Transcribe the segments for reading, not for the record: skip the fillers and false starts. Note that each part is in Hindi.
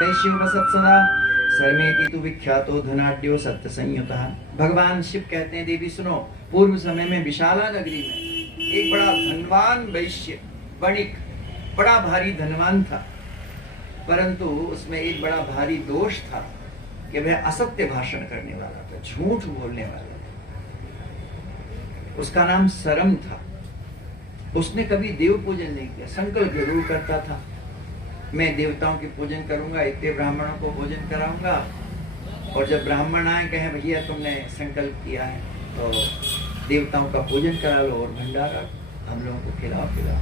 शिवसत्सदा सर्मेति तु विख्यातो धनाढ्यो सत्य संयुतः। भगवान शिव कहते हैं, देवी सुनो, पूर्व समय में विशाला नगरी में एक बड़ा धनवान वैश्य वणिक बड़ा भारी धनवान था, परंतु उसमें एक बड़ा भारी दोष था कि वह असत्य भाषण करने वाला था, झूठ बोलने वाला था। उसका नाम सरम था। उसने कभी देव पूजन नहीं किया, संकल्प जरूर करता था, मैं देवताओं की पूजन करूंगा, इतने ब्राह्मणों को भोजन कराऊंगा, और जब ब्राह्मण आए कहें भैया तुमने संकल्प किया है तो देवताओं का पूजन करा लो और भंडारा हम लोगों को खिलाओ पिलाओ।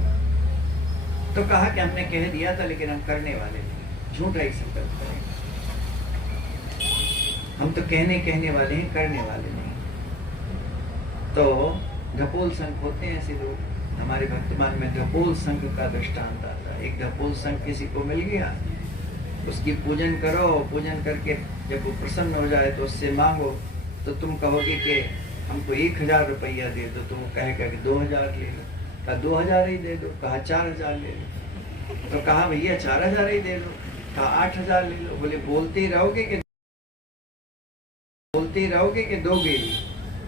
तो कहा कि हमने कह दिया था लेकिन हम करने वाले नहीं, झूठा ही संकल्प करेंगे, हम तो कहने वाले हैं, करने वाले नहीं। तो ढपोल संघ होते हैं ऐसे लोग। हमारे वर्तमान में ढपोल संघ का दृष्टांत आता है। एक ढपोल संघ किसी को मिल गया, उसकी पूजन करो, पूजन करके जब वो प्रसन्न हो जाए तो उससे मांगो, तो तुम कहोगे कि हमको 1000 रुपया दे दो, तो वो कहेगा कि 2000 ले लो। कहा 2000 ही दे दो, कहा 4000 ले लो, तो कहा भैया 4000 ही दे दो, कहा 8000 ले लो। बोले बोलते रहोगे कि दोगे ही?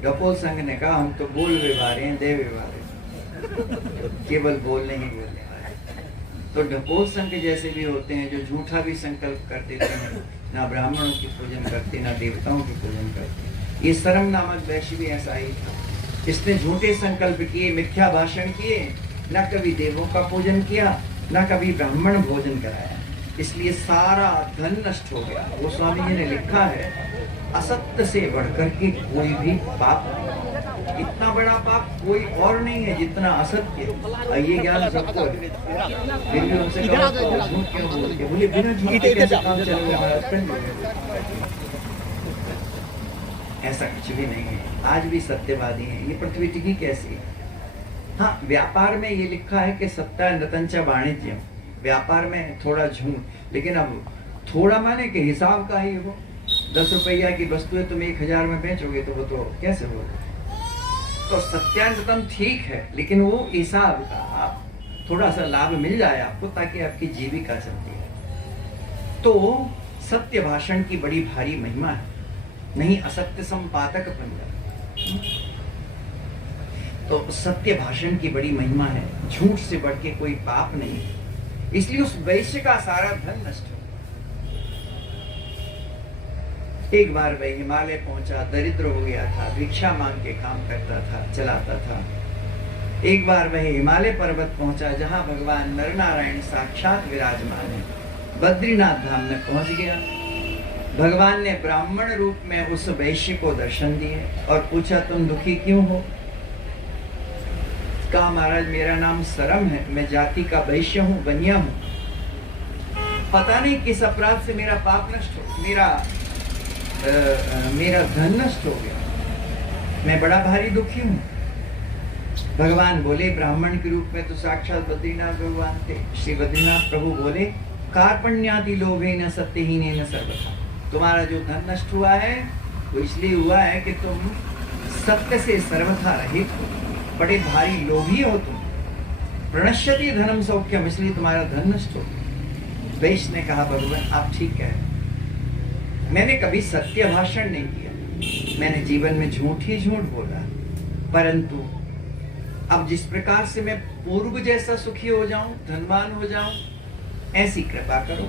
ढपोल संघ ने कहा हम तो बोल व्यवहार हैं, दे व्यवहार हैं, केवल बोलने ही बोलने वाले। तो ढपोल संघ जैसे भी होते हैं जो झूठा भी संकल्प कर देते हैं, ना ब्राह्मणों की पूजन करते, ना देवताओं की पूजन करते। ये सरम नामक वैश्य भी ऐसा ही था। इसने झूठे संकल्प किए, मिथ्या भाषण किए, न कभी देवों का पूजन किया, न कभी ब्राह्मण भोजन कराया, इसलिए सारा धन नष्ट हो गया। गोस्वामी जी ने लिखा है, असत्य से बढ़कर के कोई भी पाप नहीं, इतना बड़ा पाप कोई और नहीं है जितना असत्य। ये ज्ञान सबको है, फिर भी उनसे कहो झूठ क्यों बोलते? बोले बिना झूठ के कैसे काम चलेगा हमारा? ऐसा कुछ भी नहीं है। आज भी सत्यवादी हैं, ये पृथ्वी टिकी कैसी है? हाँ, व्यापार में ये लिखा है कि सत्ता नतंच वाणिज्यम, व्यापार में थोड़ा झूठ, लेकिन अब थोड़ा माने कि हिसाब का ही हो। 10 रुपया की वस्तु है, तुम 1000 में बेचोगे तो वो तो कैसे होगा? तो सत्यानतम ठीक है, लेकिन वो हिसाब का, आप थोड़ा सा लाभ मिल जाए आपको ताकि आपकी जीविका चलती है। तो सत्य भाषण की बड़ी भारी महिमा है, नहीं असत्य संपादक बन जाए। तो सत्य भाषण की बड़ी महिमा है, झूठ से बढ़ के कोई पाप नहीं है। इसलिए उस वैश्य का सारा धन नष्ट हो। एक बार वह हिमालय पहुंचा, दरिद्र हो गया था, भिक्षा मांग के काम करता था, चलाता था। एक बार वह हिमालय पर्वत पहुंचा जहां भगवान नरनारायण साक्षात विराजमान है। बद्रीनाथ धाम में पहुंच गया। भगवान ने ब्राह्मण रूप में उस वैश्य को दर्शन दिए और पूछा तुम दुखी क्यों हो? कहा महाराज मेरा नाम सरम है, मैं जाति का वैश्य हूँ, बनिया हूँ, पता नहीं किस अपराध से मेरा पाप नष्ट हो, मेरा धन नष्ट हो गया, मैं बड़ा भारी दुखी हूँ। भगवान बोले ब्राह्मण के रूप में तो साक्षात बद्रीनाथ भगवान थे। श्री बद्रीनाथ प्रभु बोले कार्पण्यादि लोभेन सत्यहीनेन सर्वथा, तुम्हारा जो धन नष्ट हुआ है वो इसलिए हुआ है कि तुम सत्य से सर्वथा रहित हो, बड़े भारी लोभी हो तुम। प्रणश्यति धनम सौख्यम, इसलिए तुम्हारा धन नष्ट हो गया। वैश्य ने कहा भगवान आप ठीक कह रहे, मैंने कभी सत्य भाषण नहीं किया, मैंने जीवन में झूठ ही झूठ बोला, परंतु अब जिस प्रकार से मैं पूर्व जैसा सुखी हो जाऊं, धनवान हो जाऊं, ऐसी कृपा करो।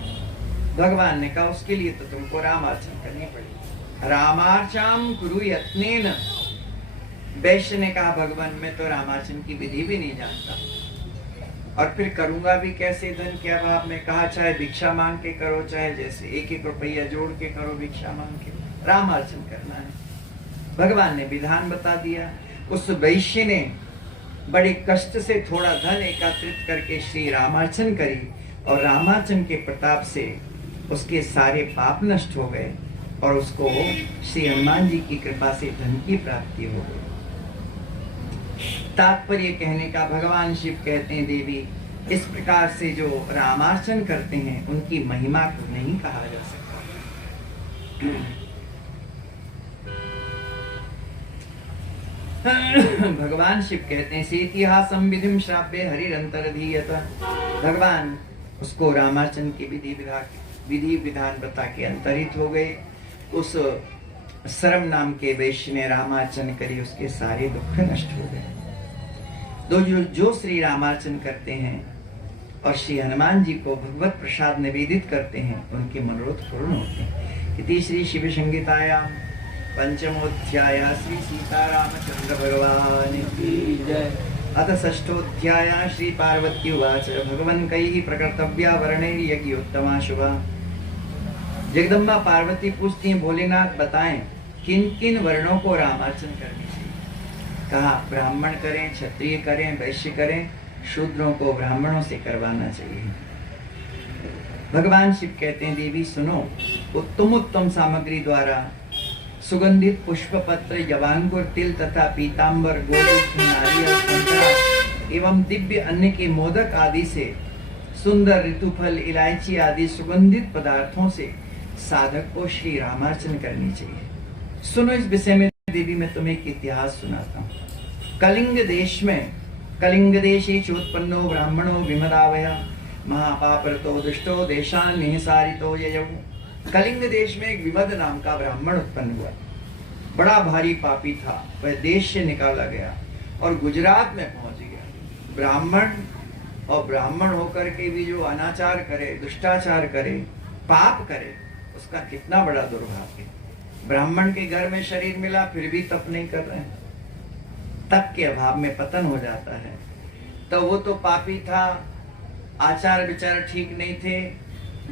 भगवान ने कहा उसके लिए तो तुमको रामार्चन करनी पड़ेगी। रामार्चाम कुरु यत्नेन। वैश्य ने कहा भगवान मैं तो रामार्चन की विधि भी नहीं जानता, और फिर करूंगा भी कैसे, धन के अभाव में। कहा चाहे भिक्षा मांग के करो, चाहे जैसे 1-1 रुपया जोड़ के करो, भिक्षा मांग के रामार्चन करना है। भगवान ने विधान बता दिया। उस वैश्य ने बड़े कष्ट से थोड़ा धन एकत्रित करके श्री रामार्चन करी, और रामार्चन के प्रताप से उसके सारे पाप नष्ट हो गए, और उसको श्री हनुमान जी की कृपा से धन की प्राप्ति हो गई। तात्पर्य कहने का, भगवान शिव कहते हैं देवी इस प्रकार से जो रामार्चन करते हैं उनकी महिमा को नहीं कहा जा सकता। भगवान शिव कहते हैं इतिहासम विधिम श्राव्य हरिरंतरधीयत। भगवान उसको रामार्चन की विधि विधि विधान बता के अंतरित हो गए। उस सरम नाम के वैश्य ने रामार्चन करी, उसके सारे दुख नष्ट हो गए। जो श्री रामार्चन करते हैं और श्री हनुमान जी को भगवत प्रसाद निवेदित करते हैं, उनके मनोरथ पूर्ण होते हैं। इति श्री शिव संगीतायां पंचमोध्याय श्री सीतारामचंद्र भगवान की जय। अथ षष्ठोध्याय श्री पार्वती उवाच भगवन् कैः प्रकर्तव्या वर्णैर्यज्ञोत्तमा शुभा। जगदम्बा पार्वती पूछती हैं, भोलेनाथ बताएं किन किन वर्णों को रामार्चन करनी चाहिए। कहा ब्राह्मण करें, क्षत्रिय करें, वैश्य करें, शूद्रों को ब्राह्मणों से करवाना चाहिए। भगवान शिव कहते हैं, देवी सुनो, उत्तम उत्तम सामग्री द्वारा सुगंधित पुष्प पत्र, यवांकुर, तिल तथा पीतांबर, गोदुग्ध, नारियल, संतरा एवं दिव्य अन्न के मोदक आदि से, सुंदर ऋतुफल, इलायची आदि सुगंधित पदार्थों से साधक को श्री रामार्चन करनी चाहिए। सुनो, इस विषय में देवी मैं तुम्हें एक इतिहास सुनाता हूँ। कलिंग देशे चोत्पन्नो ब्राह्मणो विमदावय महापापरतो दुष्टो देशान निहसारितो ययौ। कलिंग देश में एक विमद नाम का ब्राह्मण उत्पन्न हुआ। बड़ा भारी पापी था, वह देश से निकाला गया और गुजरात में पहुंच गया। ब्राह्मण होकर के भी जो अनाचार करे, दुष्टाचार करे, पाप करे, उसका कितना बड़ा दुर्भाग्य। ब्राह्मण के घर में शरीर मिला फिर भी तप नहीं कर रहे हैं, तप के अभाव में पतन हो जाता है। तो वो तो पापी था, आचार विचार ठीक नहीं थे,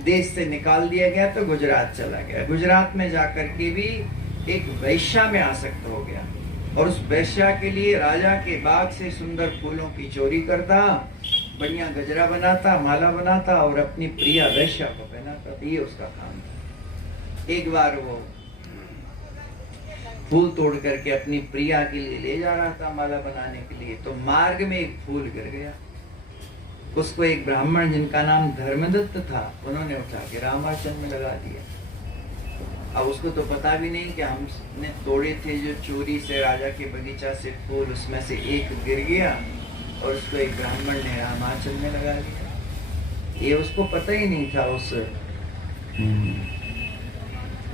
देश से निकाल दिया गया तो गुजरात चला गया। गुजरात में जाकर के भी एक वैश्या में आसक्त हो गया और उस वैश्या के लिए राजा के बाग से सुंदर फूलों की चोरी करता, बढ़िया गजरा बनाता, माला बनाता और अपनी प्रिया वैश्या को पहनाता। ये उसका काम था। एक बार वो फूल तोड़ करके अपनी प्रिया के लिए ले जा रहा था माला बनाने के लिए, तो मार्ग में एक फूल गिर गया। उसको एक ब्राह्मण जिनका नाम धर्मदत्त था, उन्होंने उठा के रामार्चन में लगा दिया। अब उसको तो पता भी नहीं कि हमने तोड़े थे जो चोरी से राजा के बगीचा से फूल, उसमें से एक गिर गया और उसको एक ब्राह्मण ने रामार्चन में लगा दिया। ये उसको पता ही नहीं था। उस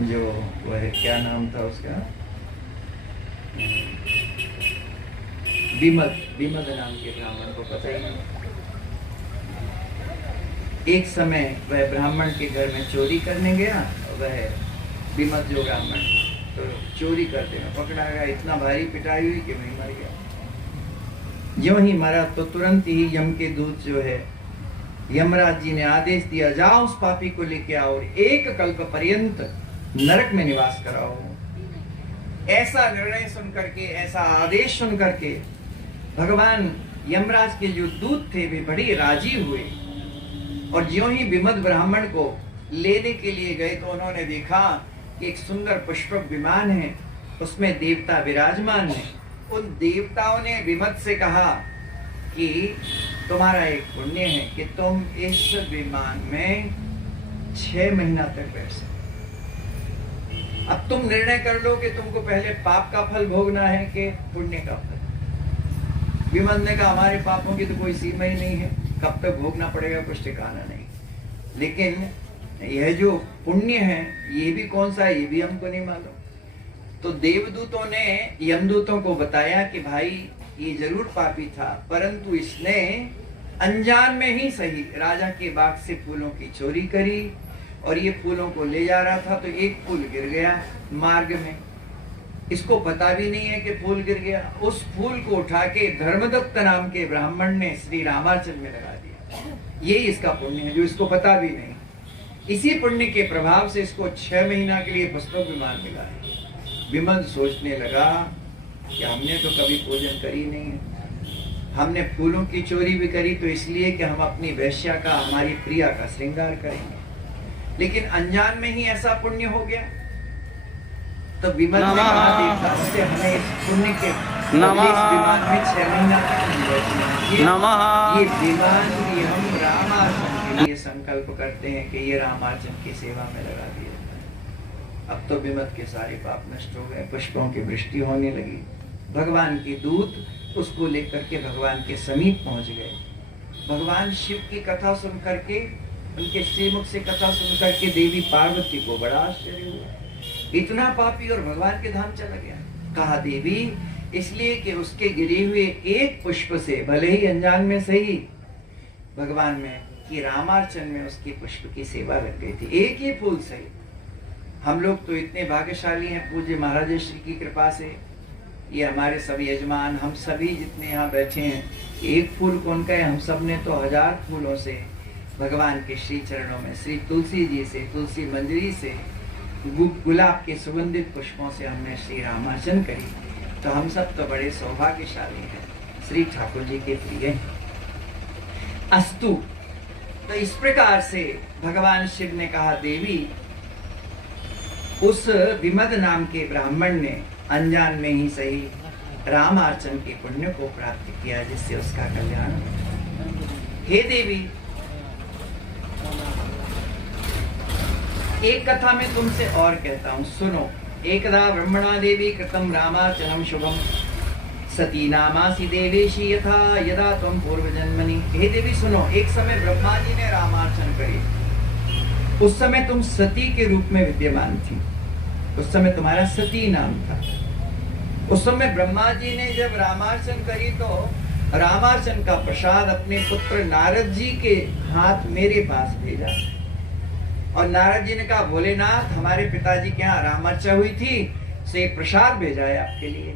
जो वह क्या नाम था उसका, विमद नाम के ब्राह्मण को पता ही नहीं। एक समय वह ब्राह्मण के घर में चोरी करने गया, वह विमद जो ब्राह्मण तो चोरी करते में पकड़ा गया। इतना भारी पिटाई हुई कि वही मर गया। ज्यों ही मरा तो तुरंत ही यम के दूत जो है, यमराज जी ने आदेश दिया, जाओ उस पापी को लेके आओ और 1 कल्प पर्यंत नरक में निवास कराओ। ऐसा निर्णय सुन करके, ऐसा आदेश सुन करके भगवान यमराज के जो दूत थे वे बड़े राजी हुए और ज्यों ही विमद ब्राह्मण को लेने के लिए गए तो उन्होंने देखा कि एक सुंदर पुष्पक विमान है, उसमें देवता विराजमान है। उन देवताओं ने विमद से कहा कि तुम्हारा एक पुण्य है कि तुम इस विमान में 6 महीना तक बैठ सकते। अब तुम निर्णय कर लो कि तुमको पहले पाप का फल भोगना है कि पुण्य का फल। विमद ने कहा हमारे पापों की तो कोई सीमा ही नहीं है, कब तक भोगना पड़ेगा कुछ ठिकाना नहीं, लेकिन यह जो पुण्य है ये भी कौन सा है ये भी हमको नहीं मालूम। तो देवदूतों ने यमदूतों को बताया कि भाई ये जरूर पापी था, परंतु इसने अनजान में ही सही राजा के बाग से फूलों की चोरी करी और ये फूलों को ले जा रहा था तो एक फूल गिर गया मार्ग में। इसको पता भी नहीं है कि फूल गिर गया। उस फूल को उठा के धर्मदत्त नाम के ब्राह्मण ने श्री रामार्चन में लगा दिया। ये इसका पुण्य है जो इसको पता भी नहीं। इसी पुण्य के प्रभाव से इसको 6 महीना के लिए पुष्पक विमान मिला है। विमद सोचने लगा कि हमने तो कभी पूजन करी नहीं है, हमने फूलों की चोरी भी करी तो इसलिए कि हम अपनी वैश्या का, हमारी प्रिया का श्रृंगार करेंगे, लेकिन अनजान में ही ऐसा पुण्य हो गया। तो विमद ने कहा देवता से हमें इस पुण्य के विमान में 6 महीना ये विमान भी हम रामार्चन के लिए संकल्प करते हैं कि ये रामार्चन की सेवा में लगा दिया। अब तो विमद के सारे पाप नष्ट हो गए, पुष्पों की वृष्टि होने लगी। भगवान के दूत उसको लेकर के भगवान के समीप पहुंच गए। भगवान शिव की कथा सुन करके उनके श्रीमुख से कथा सुनकर के देवी पार्वती को बड़ा आश्चर्य हुआ, इतना पापी और भगवान के धाम चला गया। कहा देवी इसलिए कि उसके गिरे हुए एक पुष्प से, भले ही अनजान में सही, भगवान में कि रामार्चन में उसकी पुष्प की सेवा लग गई थी, एक ही फूल सही। हम लोग तो इतने भाग्यशाली हैं पूज्य महाराज श्री की कृपा से, ये हमारे सभी यजमान, हम सभी जितने यहाँ बैठे हैं, एक फूल कौन का है, हम सब ने तो 1000 फूलों से भगवान के श्री चरणों में, श्री तुलसी जी से, तुलसी मंजरी से, गुलाब के सुगंधित पुष्पों से हमने श्री रामार्चन करी। तो हम सब तो बड़े सौभाग्यशाली हैं, श्री ठाकुर जी के प्रिय अस्तु। तो इस प्रकार से भगवान शिव ने कहा देवी उस विमद नाम के ब्राह्मण ने अनजान में ही सही रामार्चन के पुण्य को प्राप्त किया, जिससे उसका कल्याण हो। हे देवी, एक कथा में तुमसे और कहता हूं, सुनो। एकदा ब्रह्मणा देवी कृतम रामार्चनम शुभम सती नामासी देवेशी यथा यदा तुम पूर्व जन्मनि। हे देवी सुनो, एक समय ब्रह्मा जी ने रामार्चन करी। उस समय तुम सती के रूप में विद्यमान थी, उस समय तुम्हारा सती नाम था। उस समय ब्रह्मा जी ने जब रामार्चन करी तो रामार्चन का प्रसाद अपने पुत्र नारद जी के हाथ मेरे पास भेजा, और नारद जी ने कहा भोलेनाथ हमारे पिताजी के यहाँ रामार्चा हुई थी, से प्रसाद भेजा है आपके लिए।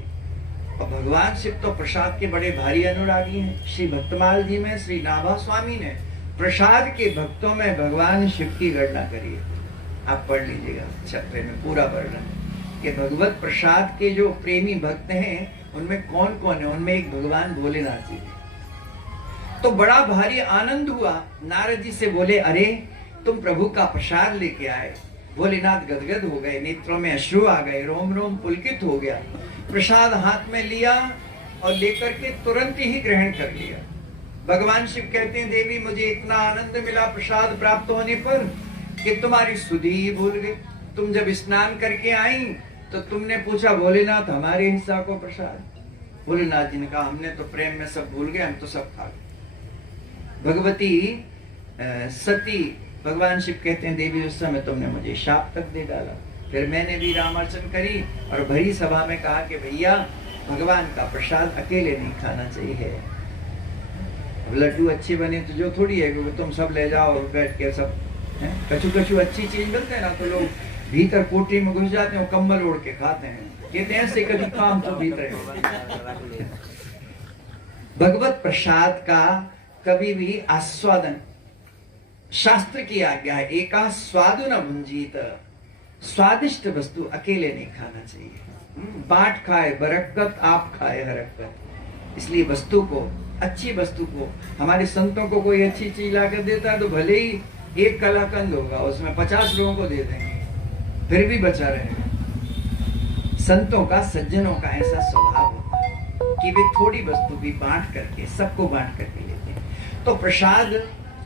और भगवान शिव तो प्रसाद के बड़े भारी अनुरागी हैं। श्री भक्तमाल जी में श्री नाभा स्वामी ने प्रसाद के भक्तों में भगवान शिव की गणना करी है, आप पढ़ लीजिएगा छठे में पूरा वर्णन कि भगवत प्रसाद के जो प्रेमी भक्त हैं उनमें कौन कौन है। उनमें एक भगवान भोलेनाथ जी। तो बड़ा भारी आनंद हुआ। नारद जी से बोले अरे तुम प्रभु का प्रसाद लेके आए। भोलेनाथ गदगद हो गए, नेत्रों में अश्रु आ गए, रोम रोम पुलकित हो गया। प्रसाद हाथ में लिया और लेकर के तुरंत ही ग्रहण कर लिया। भगवान शिव कहते हैं देवी मुझे इतना आनंद मिला प्रसाद प्राप्त होने पर कि तुम्हारी सुधि ही भूल गई। तुम जब स्नान करके आई तो तुमने पूछा भोलेनाथ हमारे हिस्सा को प्रसाद। भोलेनाथ जी ने कहा हमने तो प्रेम में सब भूल गए, हम तो सब खा गए। भगवती सती, भगवान शिव कहते हैं देवी उस समय तुमने मुझे शाप तक दे डाला। फिर मैंने भी रामार्चन करी और भरी सभा में कहा कि भैया भगवान का प्रसाद अकेले नहीं खाना चाहिए। अब लड्डू अच्छे बने तो जो थोड़ी है क्योंकि तुम सब ले जाओ और बैठ के सब कछु कछु अच्छी चीज मिलते हैं ना तो लोग भीतर कोठरी में घुस जाते हैं, कंबल ओढ़ के खाते हैं, कहते हैं ऐसे कभी काम तो भीतर। भगवत प्रसाद का कभी भी आस्वादन शास्त्र की आज्ञा है, एका स्वादु न भुंजीत, स्वादिष्ट वस्तु अकेले नहीं खाना चाहिए। बांट खाए बरकत, आप खाए हरकत। इसलिए वस्तु को, अच्छी वस्तु को, हमारे संतों को कोई अच्छी चीज लाकर देता है तो भले ही एक कलाकंद होगा उसमें 50 लोगों को दे देंगे फिर भी बचा रहेगा। संतों का, सज्जनों का ऐसा स्वभाव होता है कि वे थोड़ी वस्तु भी बांट करके, सबको बांट करके लेते हैं। तो प्रसाद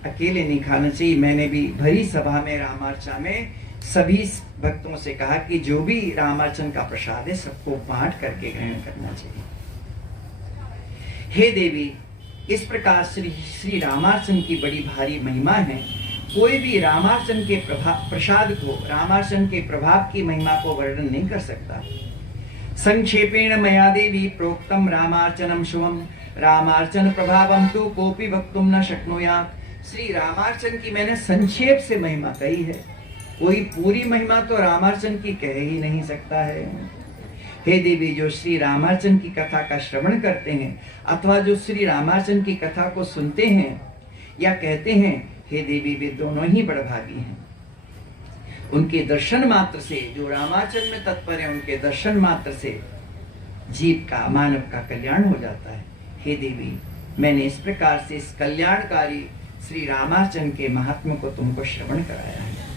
अकेले नहीं खाना चाहिए। मैंने भी भरी सभा में रामार्चा में सभी भक्तों से कहा कि जो भी रामार्चन का प्रसाद है सबको बांट करके ग्रहण करना चाहिए। हे देवी, इस प्रकार श्री रामार्चन की बड़ी भारी महिमा है। कोई भी रामार्चन के प्रसाद को, रामार्चन के प्रभाव की महिमा को वर्णन नहीं कर सकता। संक्षेपेण मया देवी प्रोक्तम रामार्चनम शुभम रामार्चन प्रभावम तु कोपि वक्तुम न शक्नुयात्। श्री रामार्चन की मैंने संक्षेप से महिमा कही है, कोई पूरी महिमा तो रामार्चन की कह ही नहीं सकता है। हे देवी, जो श्री रामार्चन की कथा का श्रवण करते हैं अथवा जो श्री रामार्चन की कथा को सुनते हैं या कहते हैं, हे देवी वे दोनों ही बड़भागी हैं। उनके दर्शन मात्र से, जो रामार्चन में तत्पर है उनके दर्शन मात्र से जीव का, मानव का कल्याण हो जाता है। हे देवी, मैंने इस प्रकार से इस कल्याणकारी श्री रामार्चन के महात्मा को तुमको श्रवण कराया है।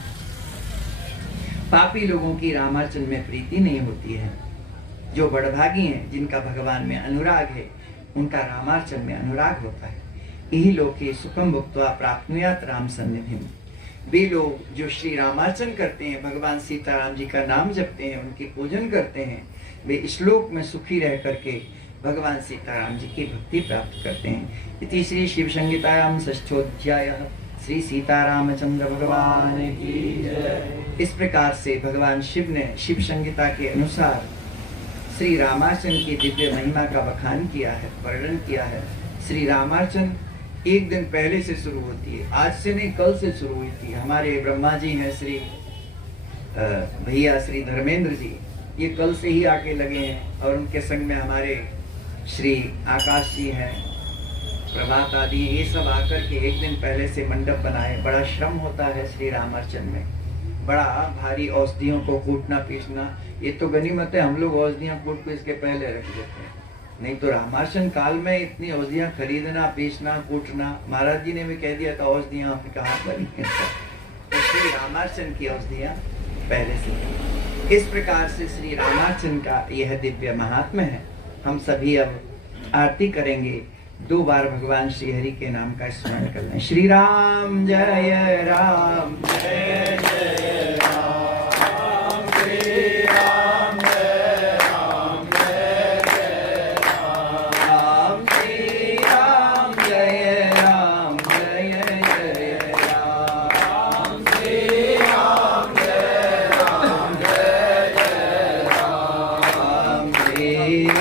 पापी लोगों की रामार्चन में प्रीति नहीं होती है। जो बड़भागी हैं, जिनका भगवान में अनुराग है, उनका रामार्चन में अनुराग होता है। यही लोके सुखम भुक्त्वा प्राप्नुयात् राम सन्निधिम। वे लोग जो श्री रामार्चन करते हैं, भगवान सीताराम जी का नाम जपते हैं, उनकी पूजन करते हैं, वे इस लोक में सुखी रह करके भगवान सीताराम जी की भक्ति प्राप्त करते हैं। इति श्री शिव संहितायां षष्ठोध्यायः श्री सीतारामचंद्र भगवान की जय। इस प्रकार से भगवान शिव ने शिव संहिता के अनुसार श्री रामार्चन की दिव्य महिमा का बखान किया है, वर्णन किया है। श्री रामार्चन एक दिन पहले से शुरू होती है, आज से नहीं कल से शुरू हुई थी। हमारे ब्रह्मा जी हैं श्री भैया श्री धर्मेंद्र जी, ये कल से ही आके लगे हैं और उनके संग में हमारे श्री आकाश जी हैं, प्रभात आदि, ये सब आकर के एक दिन पहले से मंडप बनाए। बड़ा श्रम होता है श्री रामार्चन में, बड़ा भारी औषधियों को कूटना पीसना। ये तो गनीमत है हम लोग औषधियाँ कूट पीस के पहले रख देते हैं, नहीं तो रामार्चन काल में इतनी औषधियाँ खरीदना पीसना कूटना। महाराज जी ने भी कह दिया था औषधियाँ आपने कहाँ पर, तो श्री रामार्चन की औषधियाँ पहले से। इस प्रकार से श्री रामार्चन का यह दिव्य महात्म्य है। हम सभी अब आरती करेंगे, 2 बार भगवान श्री हरि के नाम का स्मरण कर लें। श्री राम जय राम जय जय